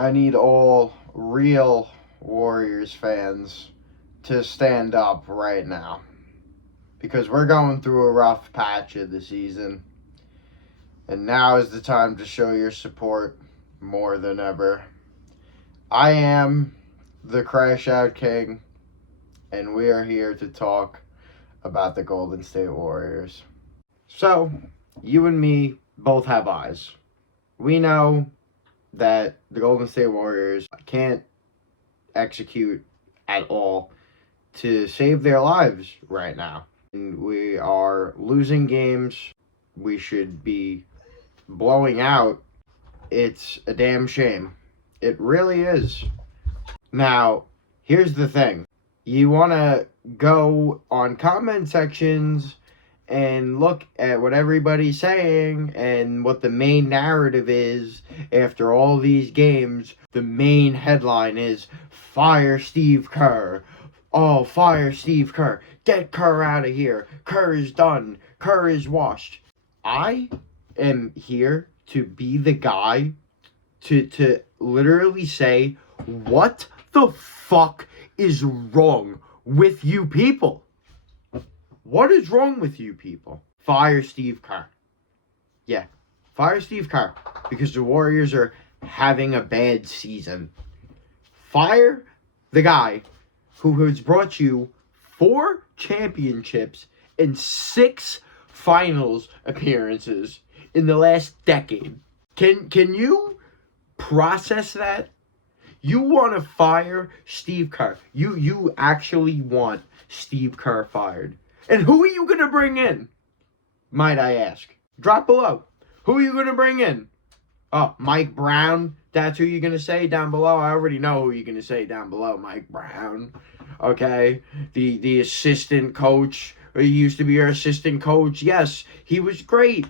I need all real Warriors fans to stand up right now because we're going through a rough patch of the season, and now is the time to show your support more than ever. I am the Crash Out King, and we are here to talk about the Golden State Warriors. So, you and me both have eyes. We know that the Golden State Warriors can't execute at all to save their lives right now. And we are losing games we should be blowing out. It's a damn shame. It really is. Now, here's the thing. You want to go on comment sections and look at what everybody's saying and what the main narrative is after all these games. The main headline is, fire Steve Kerr. Oh, fire Steve Kerr. Get Kerr out of here. Kerr is done. Kerr is washed. I am here to be the guy to literally say, what the fuck is wrong with you people? What is wrong with you people? Fire Steve Kerr. Yeah, fire Steve Kerr because the Warriors are having a bad season. Fire the guy who has brought you 4 championships and 6 finals appearances in the last decade. Can you process that? You want to fire Steve Kerr. You actually want Steve Kerr fired. And who are you going to bring in? Might I ask? Drop below. Who are you going to bring in? Oh, Mike Brown. That's who you're going to say down below. I already know who you're going to say down below. Mike Brown. Okay. The assistant coach. He used to be your assistant coach. Yes, he was great.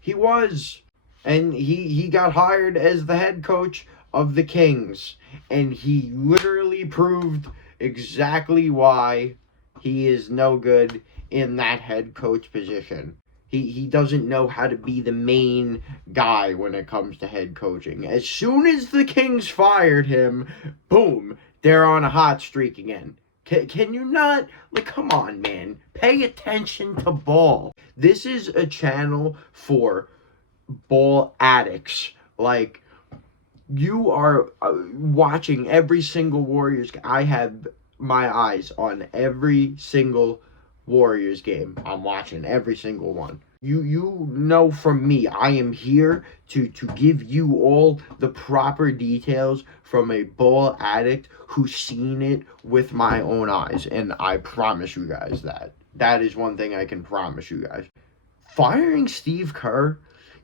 He was. And he got hired as the head coach of the Kings. And he literally proved exactly why he is no good in that head coach position. He doesn't know how to be the main guy when it comes to head coaching. As soon as the Kings fired him, boom, they're on a hot streak again. Can you not? Like, come on, man. Pay attention to ball. This is a channel for ball addicts. Like, you are watching every single Warriors. I have my eyes on every single Warriors game. I'm watching every single one. You know from me, I am here to give you all the proper details from a ball addict who's seen it with my own eyes. And I promise you guys that. That is one thing I can promise you guys. Firing Steve Kerr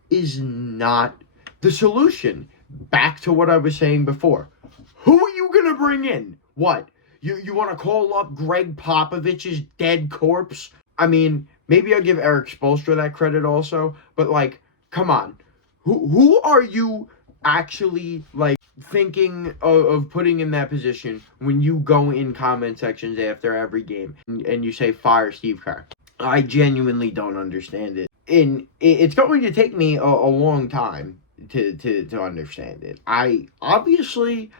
is not the solution. Back to what I was saying before. Who are you going to bring in? What? You want to call up Greg Popovich's dead corpse? I mean, maybe I'll give Eric Spoelstra that credit also, but like, come on. Who are you actually like thinking of putting in that position when you go in comment sections after every game and you say fire Steve Kerr? I genuinely don't understand it. And it's going to take me a long time to understand it. I obviously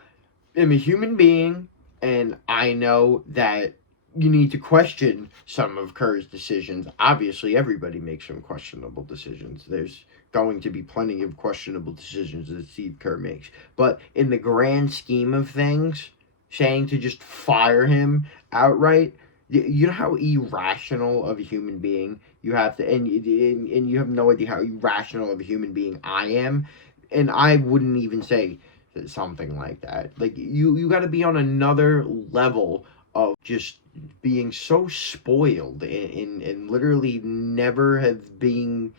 am a human being, and I know that you need to question some of Kerr's decisions. Obviously, everybody makes some questionable decisions. There's going to be plenty of questionable decisions that Steve Kerr makes. But in the grand scheme of things, saying to just fire him outright, you know how irrational of a human being you have to, and you have no idea how irrational of a human being I am, and I wouldn't even say something like that. Like, you got to be on another level of just being so spoiled and literally never have been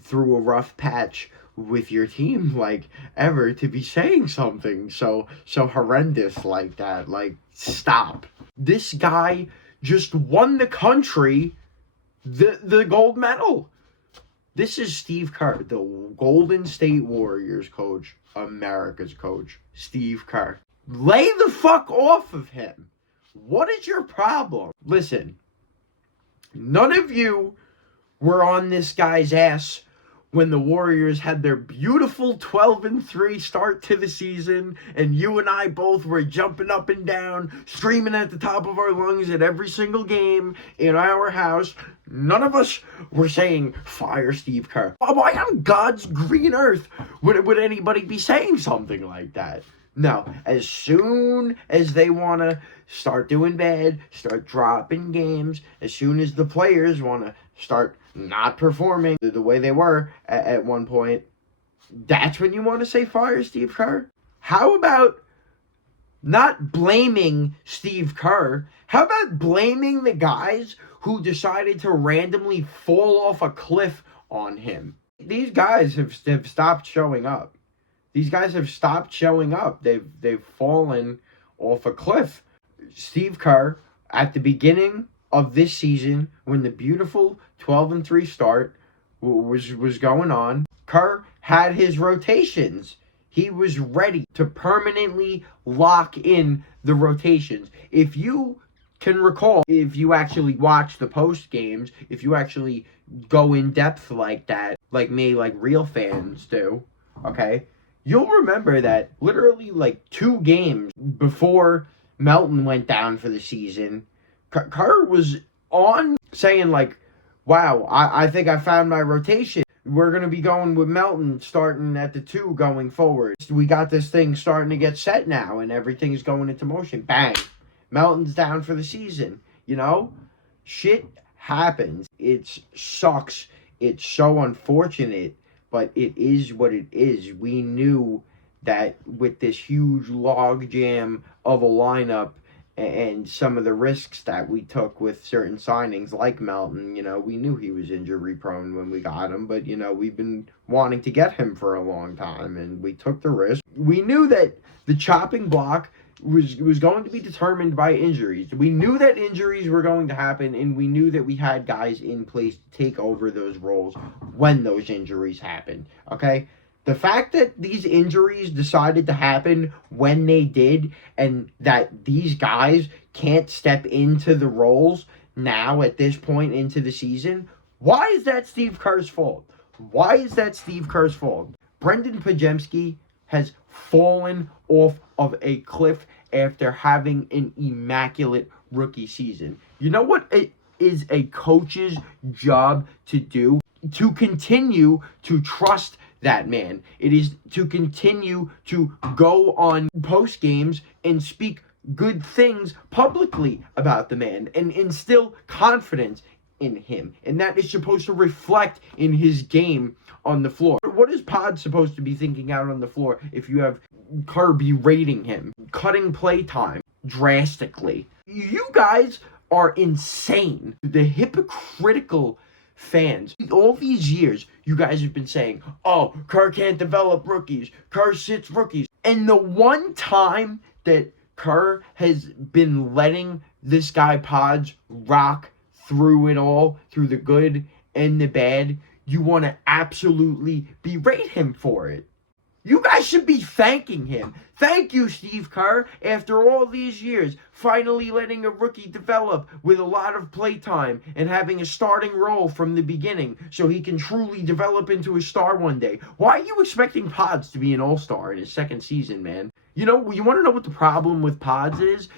through a rough patch with your team like ever to be saying something so horrendous like that. Like, stop. This guy just won the country the gold medal. This is Steve Kerr, the Golden State Warriors coach, America's coach, Steve Kerr. Lay the fuck off of him. What is your problem? Listen, none of you were on this guy's ass when the Warriors had their beautiful 12-3 start to the season, and you and I both were jumping up and down, screaming at the top of our lungs at every single game in our house. None of us were saying, fire Steve Kerr. Why on God's green earth would anybody be saying something like that? No, as soon as they want to start doing bad, start dropping games, as soon as the players want to start not performing the way they were at one point, that's when you want to say fire Steve Kerr? How about not blaming Steve Kerr? How about blaming the guys who decided to randomly fall off a cliff on him? These guys have stopped showing up. These guys have stopped showing up. They've fallen off a cliff. Steve Kerr, at the beginning of this season, when the beautiful 12-3 start was going on, Kerr had his rotations. He was ready to permanently lock in the rotations. If you can recall, if you actually watch the post games, if you actually go in depth like that, like me, like real fans do, okay, you'll remember that literally like 2 games before Melton went down for the season, Kerr was on saying like, wow, I think I found my rotation. We're going to be going with Melton starting at the 2 going forward. We got this thing starting to get set now and everything's going into motion. Bang. Melton's down for the season. You know? Shit happens. It sucks. It's so unfortunate, but it is what it is. We knew that with this huge log jam of a lineup and some of the risks that we took with certain signings like Melton, we knew he was injury prone when we got him, but we've been wanting to get him for a long time and we took the risk. We knew that the chopping block was going to be determined by injuries. We knew that injuries were going to happen, and we knew that we had guys in place to take over those roles when those injuries happened, okay? The fact that these injuries decided to happen when they did, and that these guys can't step into the roles now at this point into the season, why is that Steve Kerr's fault? Why is that Steve Kerr's fault? Brendan Pajemski has fallen off of a cliff after having an immaculate rookie season. You know what it is a coach's job to do? To continue to trust that man. It is to continue to go on post games and speak good things publicly about the man and instill confidence in him. And that is supposed to reflect in his game on the floor. What is Pod supposed to be thinking out on the floor if you have Kerr berating him, cutting play time drastically? You guys are insane. The hypocritical fans. All these years, you guys have been saying, oh, Kerr can't develop rookies. Kerr sits rookies. And the one time that Kerr has been letting this guy Pods rock through it all, through the good and the bad, you want to absolutely berate him for it. You guys should be thanking him. Thank you, Steve Kerr, after all these years, finally letting a rookie develop with a lot of playtime and having a starting role from the beginning so he can truly develop into a star one day. Why are you expecting Pods to be an all-star in his second season, man? You want to know what the problem with Pods is?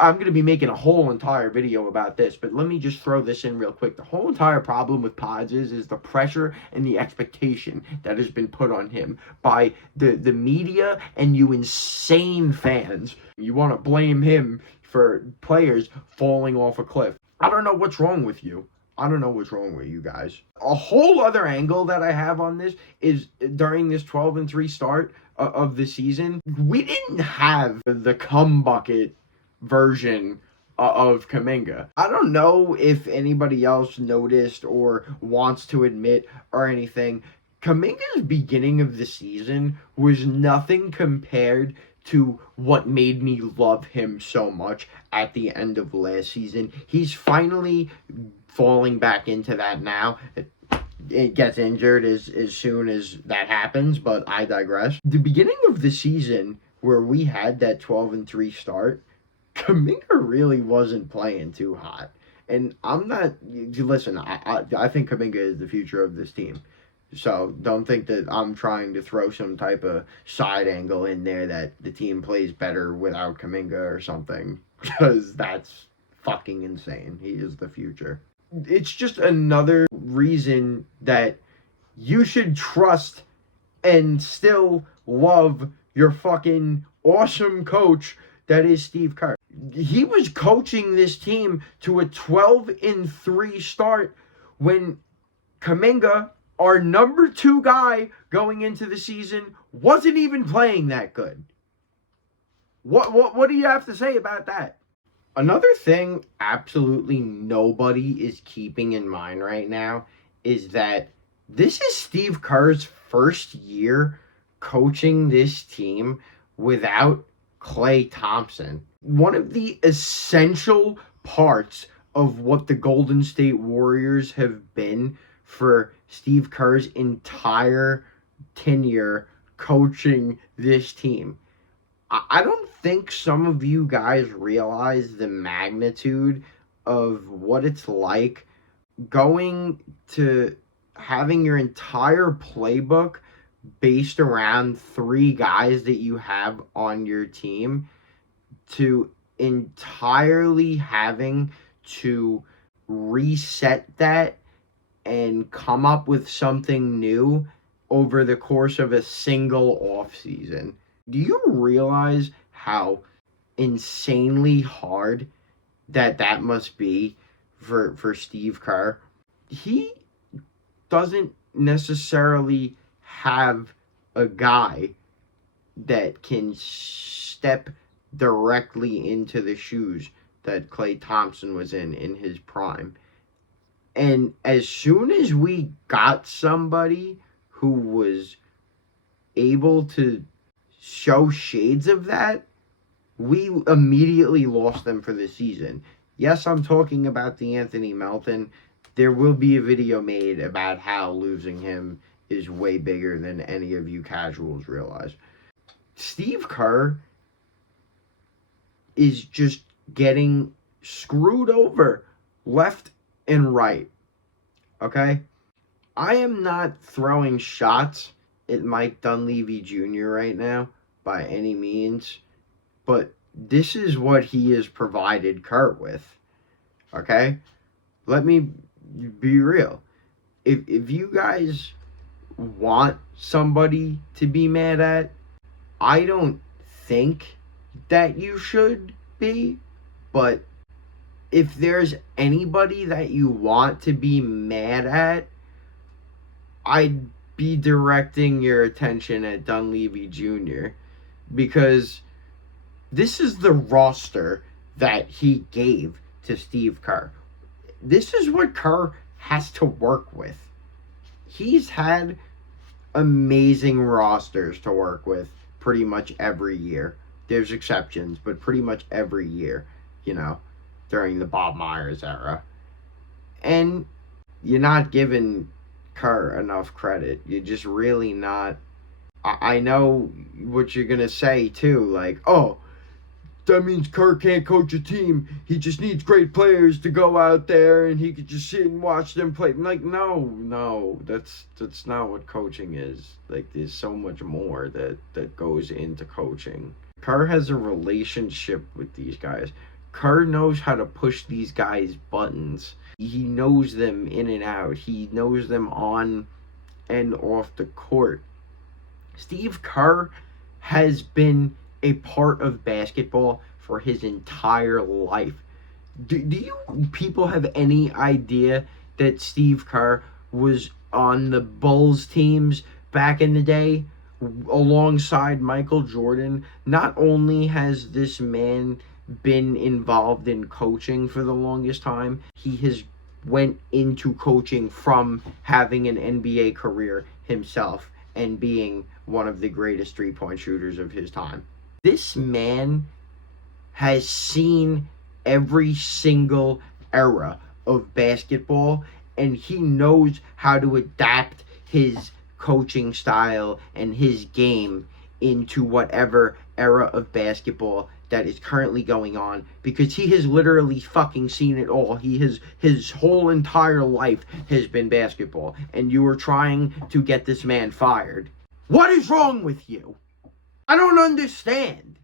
I'm going to be making a whole entire video about this, but let me just throw this in real quick. The whole entire problem with Pods is the pressure and the expectation that has been put on him by the media and you insane fans. You want to blame him for players falling off a cliff. I don't know what's wrong with you. I don't know what's wrong with you guys. A whole other angle that I have on this is during this 12-3 start of the season, we didn't have the cum bucket version of Kuminga. I don't know if anybody else noticed or wants to admit or anything. Kuminga's beginning of the season was nothing compared to what made me love him so much at the end of last season. He's finally falling back into that now. It gets injured as soon as that happens, but I digress. The beginning of the season where we had that 12-3 start, Kuminga really wasn't playing too hot. And I'm not, listen, I think Kuminga is the future of this team. So don't think that I'm trying to throw some type of side angle in there that the team plays better without Kuminga or something, because that's fucking insane. He is the future. It's just another reason that you should trust and still love your fucking awesome coach that is Steve Kerr. He was coaching this team to a 12-3 start when Kuminga, our number 2 guy going into the season, wasn't even playing that good. What do you have to say about that? Another thing absolutely nobody is keeping in mind right now is that this is Steve Kerr's first year coaching this team without Klay Thompson. One of the essential parts of what the Golden State Warriors have been for Steve Kerr's entire tenure coaching this team. I don't think some of you guys realize the magnitude of what it's like going to having your entire playbook based around 3 guys that you have on your team to entirely having to reset that and come up with something new over the course of a single off season. Do you realize how insanely hard that must be for Steve Kerr? He doesn't necessarily have a guy that can step directly into the shoes that Klay Thompson was in his prime. And as soon as we got somebody who was able to show shades of that, we immediately lost them for the season. Yes, I'm talking about the Anthony Melton. There will be a video made about how losing him is way bigger than any of you casuals realize. Steve Kerr is just getting screwed over left and right. Okay? I am not throwing shots at Mike Dunleavy Jr. right now by any means, but this is what he has provided Kerr with. Okay? Let me be real. If you guys want somebody to be mad at, I don't think that you should be, but if there's anybody that you want to be mad at, I'd be directing your attention at Dunleavy Jr. because this is the roster that he gave to Steve Kerr. This is what Kerr has to work with. He's had amazing rosters to work with pretty much every year. There's exceptions, but pretty much every year, during the Bob Myers era. And you're not giving Kerr enough credit. You're just really not. I know what you're going to say, too. Like, oh, that means Kerr can't coach a team. He just needs great players to go out there and he could just sit and watch them play. Like, no, that's not what coaching is. Like, there's so much more that goes into coaching. Kerr has a relationship with these guys. Kerr knows how to push these guys' buttons. He knows them in and out. He knows them on and off the court. Steve Kerr has been a part of basketball for his entire life. Do you people have any idea that Steve Kerr was on the Bulls teams back in the day alongside Michael Jordan? Not only has this man been involved in coaching for the longest time, he has went into coaching from having an NBA career himself and being one of the greatest three-point shooters of his time. This man has seen every single era of basketball, and he knows how to adapt his coaching style and his game into whatever era of basketball that is currently going on, because he has literally fucking seen it all. His whole entire life has been basketball, and you are trying to get this man fired. What is wrong with you? I don't understand.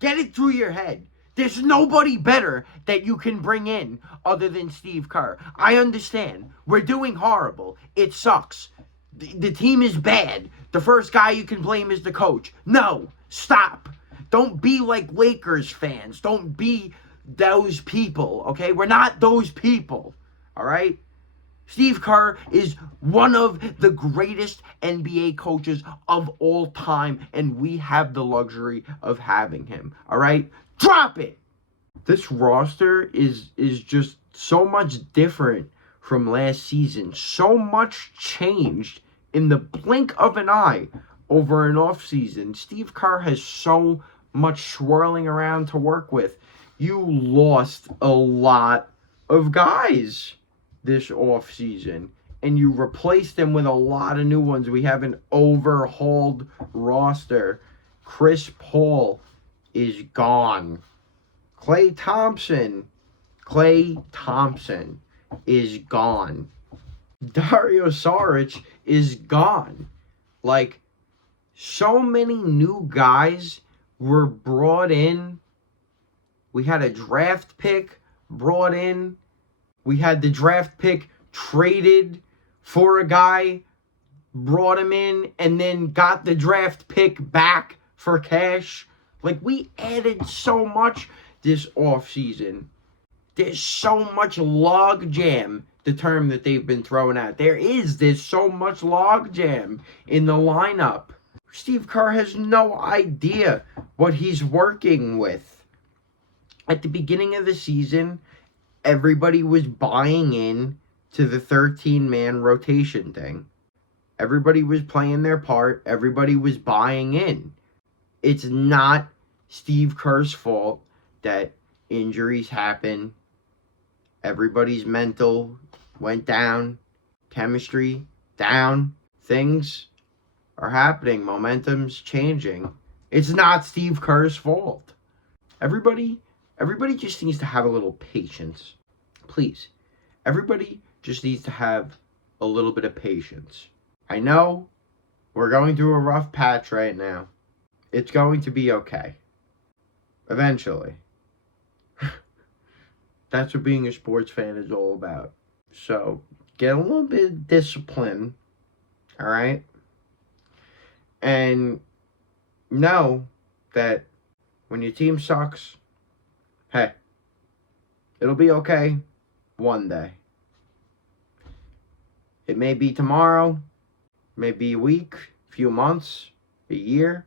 Get it through your head. There's nobody better that you can bring in other than Steve Kerr. I understand. We're doing horrible. It sucks. The team is bad. The first guy you can blame is the coach. No, stop. Don't be like Lakers fans. Don't be those people, okay? We're not those people, all right? Steve Kerr is one of the greatest NBA coaches of all time, and we have the luxury of having him, all right? Drop it! This roster is just so much different from last season. So much changed in the blink of an eye over an offseason. Steve Kerr has so much swirling around to work with. You lost a lot of guys this offseason, and you replaced them with a lot of new ones. We have an overhauled roster. Chris Paul is gone. Klay Thompson is gone. Dario Saric is gone. Like, so many new guys were brought in. We had a draft pick brought in. We had the draft pick traded for a guy, brought him in, and then got the draft pick back for cash. Like, we added so much this offseason. There's so much log jam, the term that they've been throwing out. There's so much log jam in the lineup. Steve Kerr has no idea what he's working with. At the beginning of the season, everybody was buying in to the 13-man rotation thing. Everybody was playing their part. Everybody was buying in. It's not Steve Kerr's fault that injuries happen. Everybody's mental went down. Chemistry down. Things are happening. Momentum's changing. It's not Steve Kerr's fault. Everybody just needs to have a little patience. Please. Everybody just needs to have a little bit of patience. I know we're going through a rough patch right now. It's going to be okay. Eventually. That's what being a sports fan is all about. So, get a little bit of discipline, all right? And know that when your team sucks, hey, it'll be okay one day. It may be tomorrow, may be a week, a few months, a year,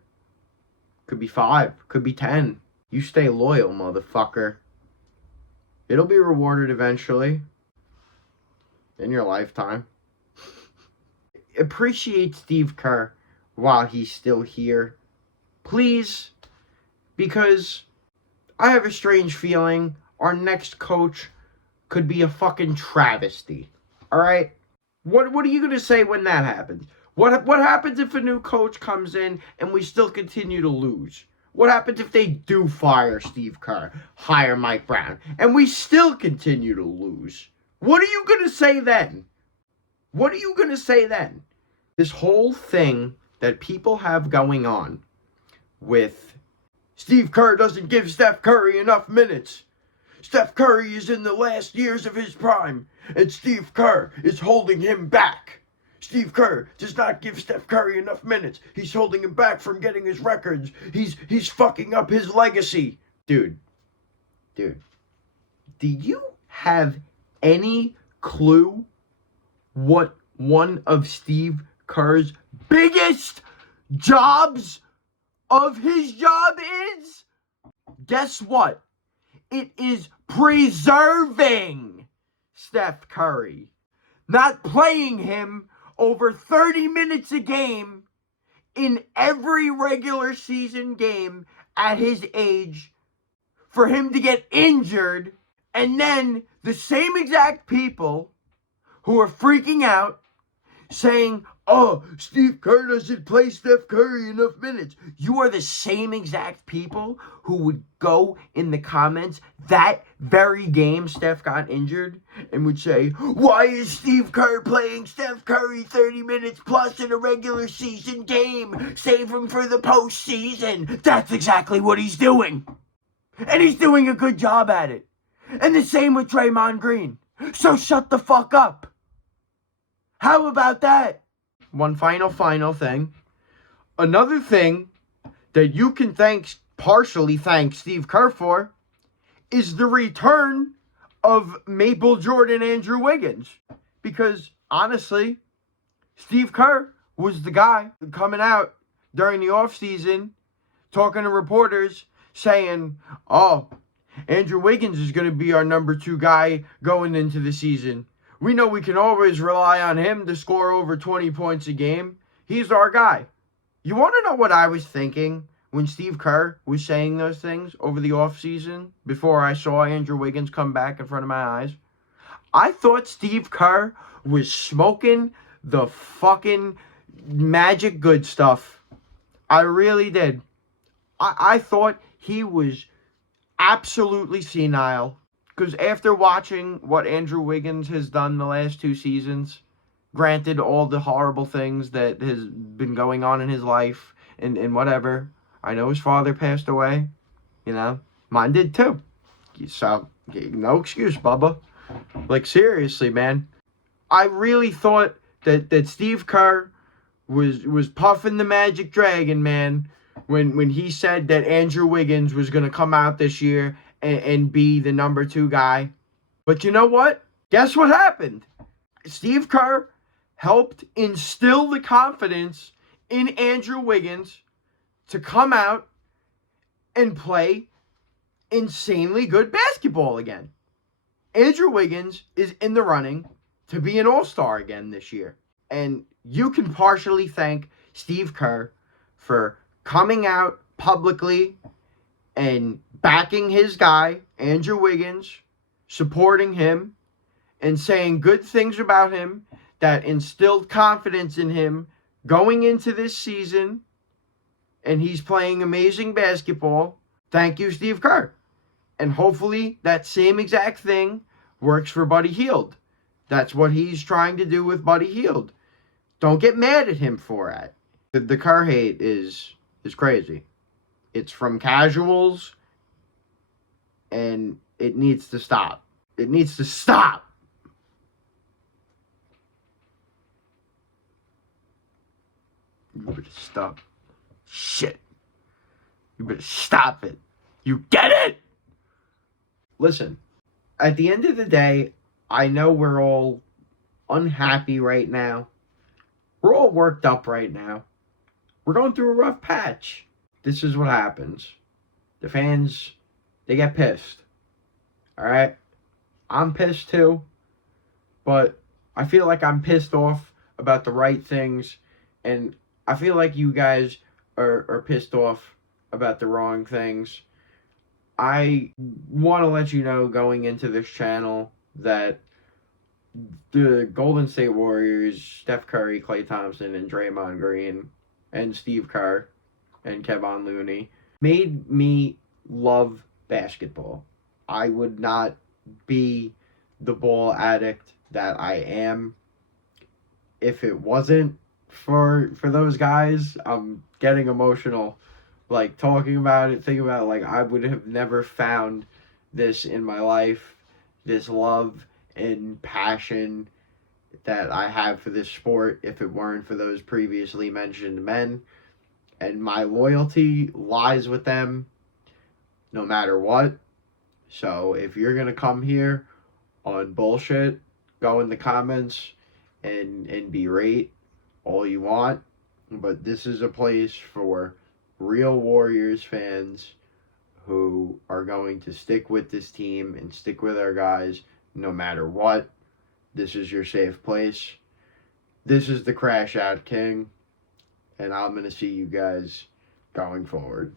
could be 5, could be 10. You stay loyal, motherfucker. It'll be rewarded eventually. In your lifetime. Appreciate Steve Kerr while he's still here. Please. Because I have a strange feeling our next coach could be a fucking travesty. Alright? What are you going to say when that happens? What happens if a new coach comes in and we still continue to lose? What happens if they do fire Steve Kerr, hire Mike Brown, and we still continue to lose? What are you going to say then? What are you going to say then? This whole thing that people have going on with Steve Kerr doesn't give Steph Curry enough minutes. Steph Curry is in the last years of his prime, and Steve Kerr is holding him back. Steve Kerr does not give Steph Curry enough minutes. He's holding him back from getting his records. He's fucking up his legacy. Dude, do you have any clue what one of Steve Kerr's biggest jobs of his job is? Guess what? It is preserving Steph Curry, not playing him over 30 minutes a game in every regular season game at his age for him to get injured, and then the same exact people who are freaking out saying, oh, Steve Kerr doesn't play Steph Curry enough minutes. You are the same exact people who would go in the comments that very game Steph got injured and would say, why is Steve Kerr playing Steph Curry 30 minutes plus in a regular season game? Save him for the postseason. That's exactly what he's doing. And he's doing a good job at it. And the same with Draymond Green. So shut the fuck up. How about that? One final thing. Another thing that you can partially thank Steve Kerr for is the return of Maple Jordan Andrew Wiggins. Because honestly, Steve Kerr was the guy coming out during the offseason talking to reporters saying, oh, Andrew Wiggins is going to be our number 2 guy going into the season. We know we can always rely on him to score over 20 points a game. He's our guy. You want to know what I was thinking when Steve Kerr was saying those things over the offseason before I saw Andrew Wiggins come back in front of my eyes? I thought Steve Kerr was smoking the fucking magic good stuff. I really did. I thought he was absolutely senile. Because after watching what Andrew Wiggins has done the last 2 seasons, granted all the horrible things that has been going on in his life and whatever, I know his father passed away, you know, mine did too. So, no excuse, Bubba. Like, seriously, man. I really thought that Steve Kerr was puffing the Magic Dragon, man, when he said that Andrew Wiggins was going to come out this year and be the number 2 guy. But you know what? Guess what happened? Steve Kerr helped instill the confidence in Andrew Wiggins to come out and play insanely good basketball again. Andrew Wiggins is in the running to be an all-star again this year. And you can partially thank Steve Kerr for coming out publicly and backing his guy, Andrew Wiggins, supporting him, and saying good things about him that instilled confidence in him going into this season, and he's playing amazing basketball. Thank you, Steve Kerr. And hopefully that same exact thing works for Buddy Hield. That's what he's trying to do with Buddy Hield. Don't get mad at him for it. The Kerr hate is crazy. It's from casuals, and it needs to stop. It needs to stop. You better stop. Shit. You better stop it. You get it? Listen, at the end of the day, I know we're all unhappy right now. We're all worked up right now. We're going through a rough patch. This is what happens. The fans, they get pissed. Alright? I'm pissed too. But I feel like I'm pissed off about the right things. And I feel like you guys are pissed off about the wrong things. I want to let you know going into this channel that the Golden State Warriors, Steph Curry, Klay Thompson, and Draymond Green, and Steve Kerr, and Kevon Looney made me love basketball. I would not be the ball addict that I am if it wasn't for those guys. I'm getting emotional, like, talking about it, thinking about it. Like, I would have never found this in my life, this love and passion that I have for this sport, if it weren't for those previously mentioned men. And my loyalty lies with them no matter what. So if you're going to come here on bullshit, go in the comments and berate all you want. But this is a place for real Warriors fans who are going to stick with this team and stick with our guys no matter what. This is your safe place. This is the Crash Out King, and I'm going to see you guys going forward.